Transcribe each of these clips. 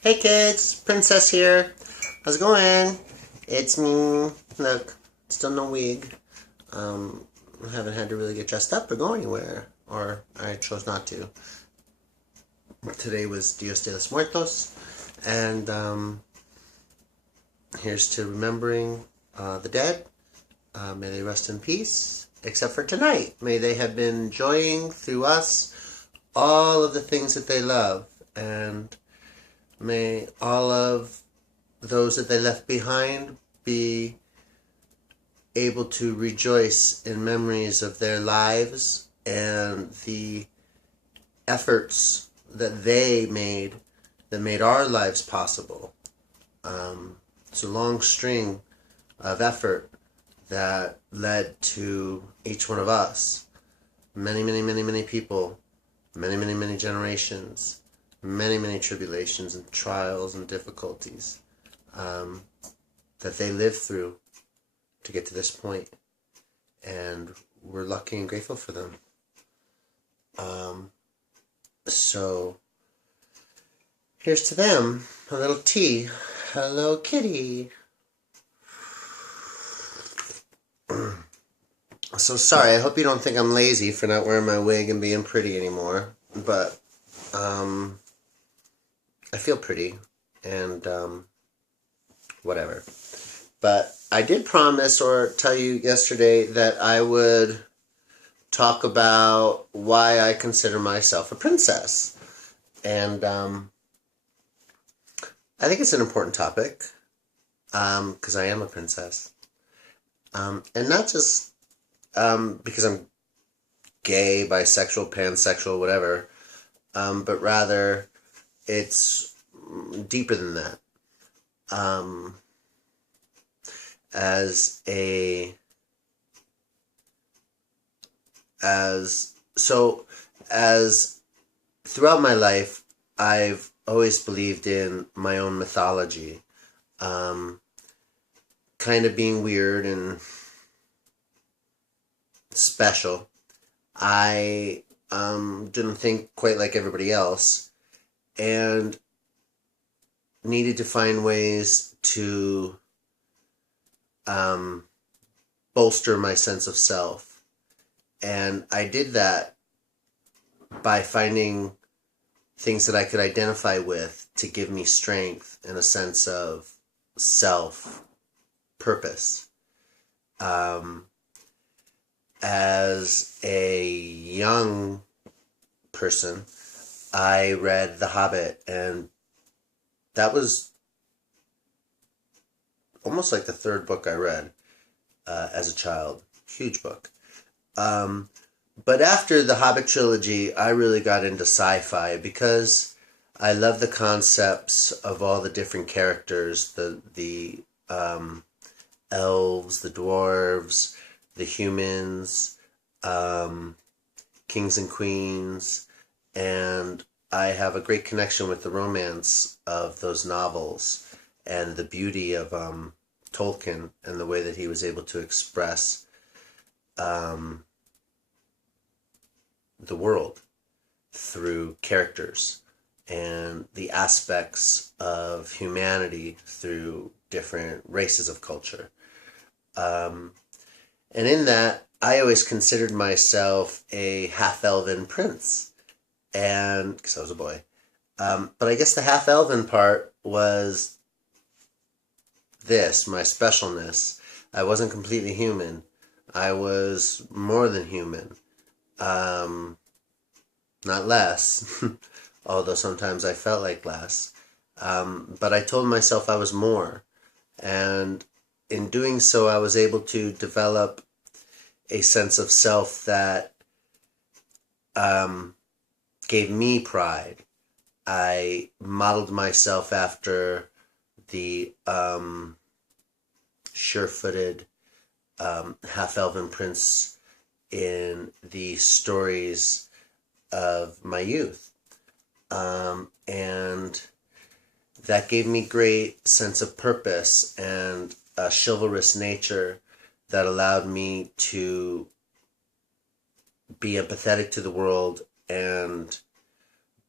Hey kids, Princess here. How's it going? It's me. Look, still no wig. I haven't had to really get dressed up or go anywhere, or I chose not to. Today was Dios de los Muertos, and here's to remembering the dead. May they rest in peace, except for tonight. May they have been enjoying through us all of the things that they love, and may all of those that they left behind be able to rejoice in memories of their lives and the efforts that they made that made our lives possible. It's a long string of effort that led to each one of us. Many, many, many, many people, many, many, many generations, many, many tribulations and trials and difficulties that they lived through to get to this point. And we're lucky and grateful for them. So here's to them, a little tea. Hello, kitty. So sorry, I hope you don't think I'm lazy for not wearing my wig and being pretty anymore. But I feel pretty, and whatever. But I did promise or tell you yesterday that I would talk about why I consider myself a princess. And I think it's an important topic, because I am a princess. And not just because I'm gay, bisexual, pansexual, whatever, but rather it's deeper than that. As throughout my life, I've always believed in my own mythology, kind of being weird and special. I didn't think quite like everybody else, and needed to find ways to bolster my sense of self. And I did that by finding things that I could identify with to give me strength and a sense of self-purpose. As a young person, I read The Hobbit, and that was almost like the third book I read as a child. Huge book. But after the Hobbit trilogy, I really got into sci-fi because I love the concepts of all the different characters, the elves, the dwarves, the humans, kings and queens, and I have a great connection with the romance of those novels and the beauty of Tolkien and the way that he was able to express the world through characters and the aspects of humanity through different races of culture. And in that, I always considered myself a half-elven prince, and because I was a boy. But I guess the half-elven part was my specialness. I wasn't completely human. I was more than human. Not less, although sometimes I felt like less. But I told myself I was more. And in doing so, I was able to develop a sense of self that gave me pride. I modeled myself after the sure-footed half-elven prince in the stories of my youth. And that gave me great sense of purpose and a chivalrous nature that allowed me to be empathetic to the world and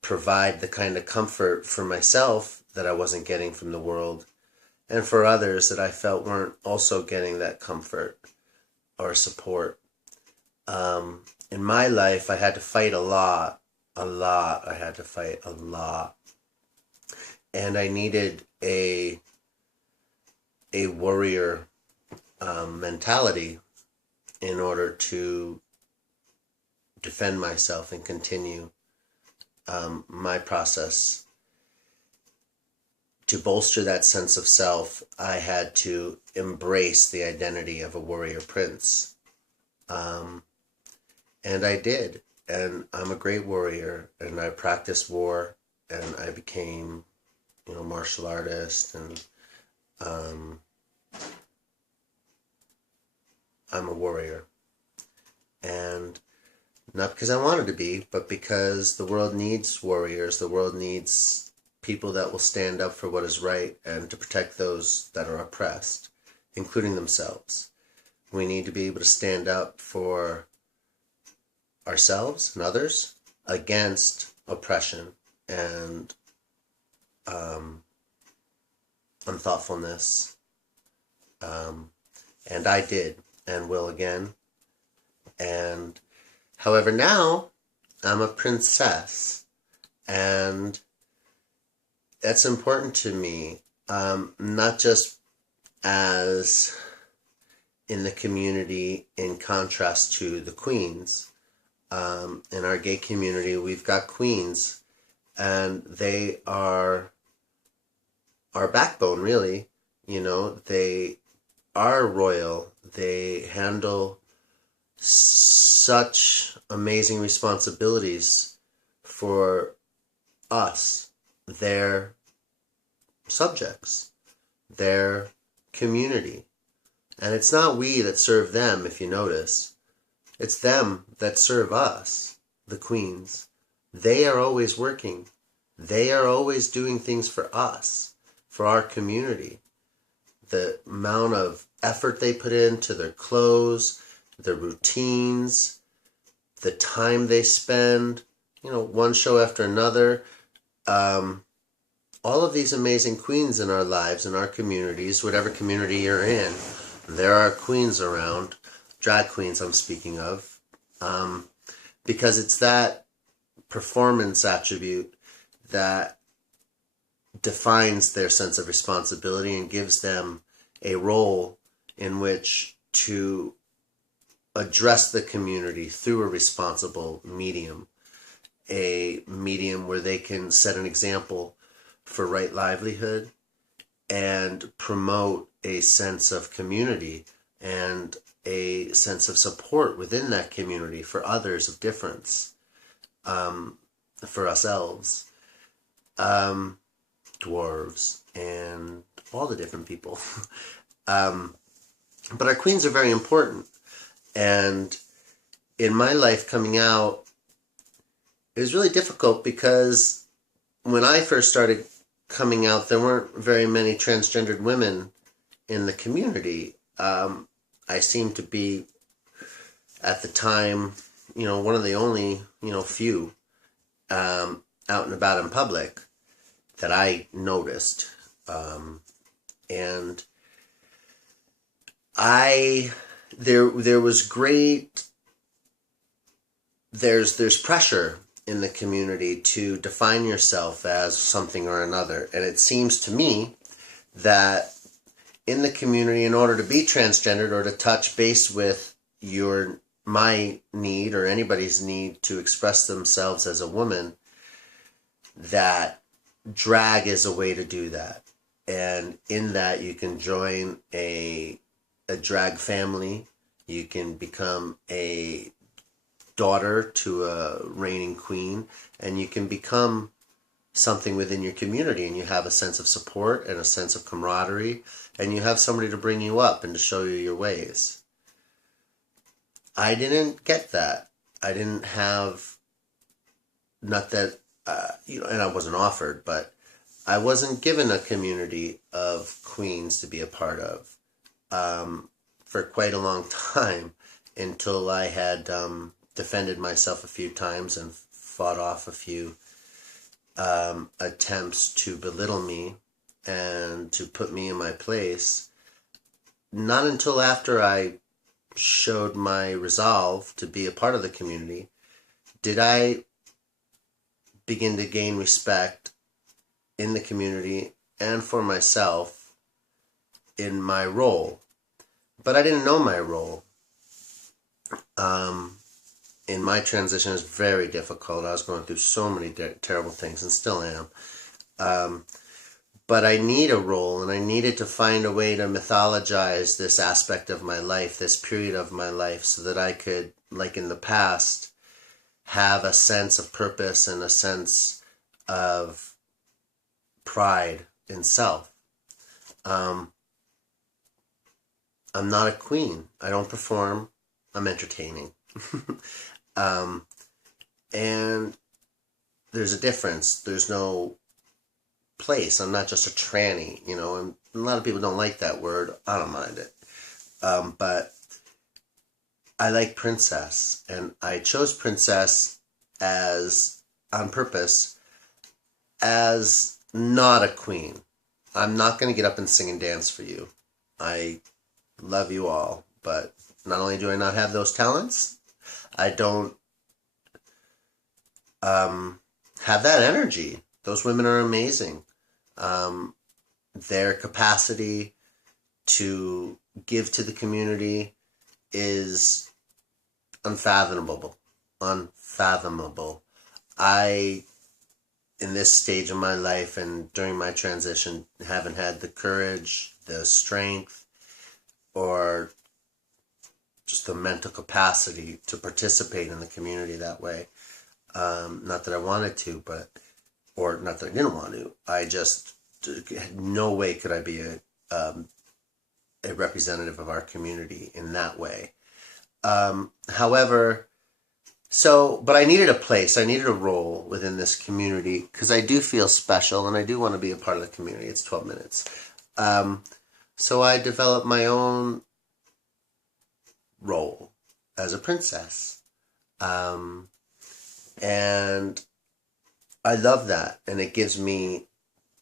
provide the kind of comfort for myself that I wasn't getting from the world, and for others that I felt weren't also getting that comfort or support. In my life, I had to fight a lot. I had to fight a lot. And I needed a warrior mentality in order to defend myself and continue my process. To bolster that sense of self, I had to embrace the identity of a warrior prince. And I did. And I'm a great warrior, and I practiced war, and I became, martial artist, and I'm a warrior. And not because I wanted to be, but because the world needs warriors. The world needs people that will stand up for what is right and to protect those that are oppressed, including themselves. We need to be able to stand up for ourselves and others against oppression and unthoughtfulness. And I did and will again. And however, now I'm a princess, and that's important to me, not just as in the community in contrast to the queens. In our gay community, we've got queens, and they are our backbone, really. They are royal. They handle such amazing responsibilities for us, their subjects, their community. And it's not we that serve them, if you notice. It's them that serve us, the queens. They are always working. They are always doing things for us, for our community. The amount of effort they put into their clothes, their routines, the time they spend, one show after another. All of these amazing queens in our lives, in our communities, whatever community you're in, there are queens around, drag queens I'm speaking of, because it's that performance attribute that defines their sense of responsibility and gives them a role in which to address the community through a responsible medium, a medium where they can set an example for right livelihood and promote a sense of community and a sense of support within that community for others of difference, for us elves, dwarves, and all the different people. But our queens are very important. And in my life coming out, it was really difficult because when I first started coming out, there weren't very many transgendered women in the community. I seemed to be, at the time, one of the only, few out and about in public that I noticed. And there was great, there's pressure in the community to define yourself as something or another. And it seems to me that in the community, in order to be transgendered or to touch base with my need or anybody's need to express themselves as a woman, that drag is a way to do that. And in that, you can join a drag family. You can become a daughter to a reigning queen, and you can become something within your community, and you have a sense of support and a sense of camaraderie, and you have somebody to bring you up and to show you your ways. I didn't get that. I didn't have, not that, and I wasn't offered, but I wasn't given a community of queens to be a part of for quite a long time, until I had defended myself a few times and fought off a few attempts to belittle me and to put me in my place, not until after I showed my resolve to be a part of the community did I begin to gain respect in the community and for myself in my role. But I didn't know my role. In my transition, it was very difficult. I was going through so many terrible things and still am. But I need a role, and I needed to find a way to mythologize this aspect of my life, this period of my life, so that I could, like in the past, have a sense of purpose and a sense of pride in self. I'm not a queen. I don't perform. I'm entertaining. And there's a difference. There's no place. I'm not just a tranny, and a lot of people don't like that word. I don't mind it. But I like princess, and I chose princess on purpose as not a queen. I'm not going to get up and sing and dance for you. I love you all, but not only do I not have those talents, I don't have that energy. Those women are amazing. Their capacity to give to the community is unfathomable. I, in this stage of my life and during my transition, haven't had the courage, the strength, or just the mental capacity to participate in the community that way. Not that I wanted to, or not that I didn't want to. I just, no way could I be a representative of our community in that way. However, but I needed a place, I needed a role within this community, because I do feel special and I do want to be a part of the community. It's 12 minutes. So I developed my own role as a princess. And I love that. And it gives me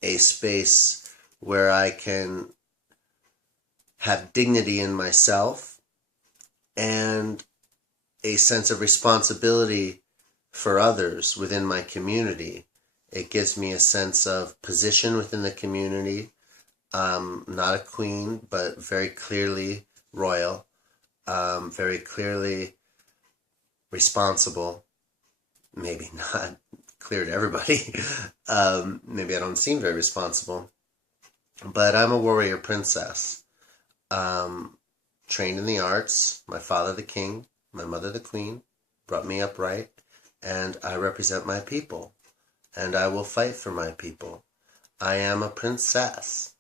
a space where I can have dignity in myself and a sense of responsibility for others within my community. It gives me a sense of position within the community. Not a queen, but very clearly royal, very clearly responsible. Maybe not clear to everybody. Maybe I don't seem very responsible. But I'm a warrior princess. Trained in the arts. My father the king, my mother the queen, brought me up right. And I represent my people. And I will fight for my people. I am a princess.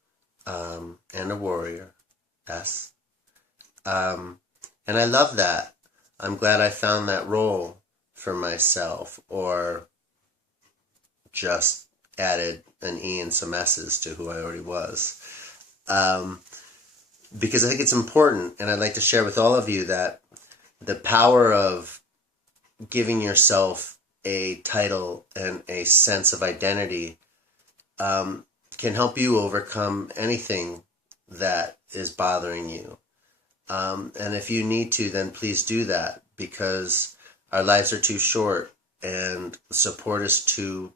And a warrior. Yes. And I love that. I'm glad I found that role for myself, or just added an E and some S's to who I already was. Because I think it's important, and I'd like to share with all of you that the power of giving yourself a title and a sense of identity can help you overcome anything that is bothering you. And if you need to, then please do that, because our lives are too short and support is too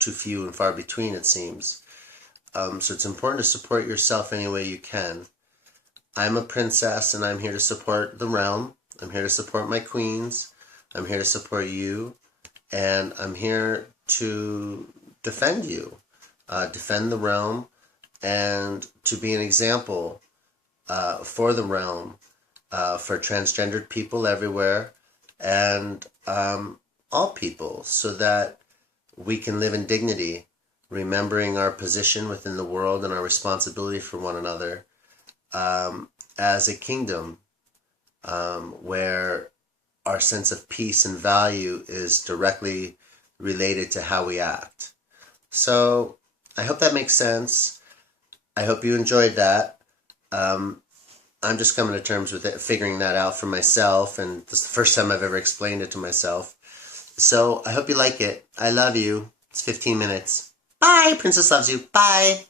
few and far between, it seems. So it's important to support yourself any way you can. I'm a princess, and I'm here to support the realm. I'm here to support my queens. I'm here to support you. And I'm here to defend you, defend the realm, and to be an example for the realm, for transgendered people everywhere, and all people, so that we can live in dignity, remembering our position within the world and our responsibility for one another, as a kingdom where our sense of peace and value is directly related to how we act. So I hope that makes sense. I hope you enjoyed that. I'm just coming to terms with it, figuring that out for myself, and this is the first time I've ever explained it to myself. So I hope you like it. I love you. It's 15 minutes. Bye. Princess loves you. Bye.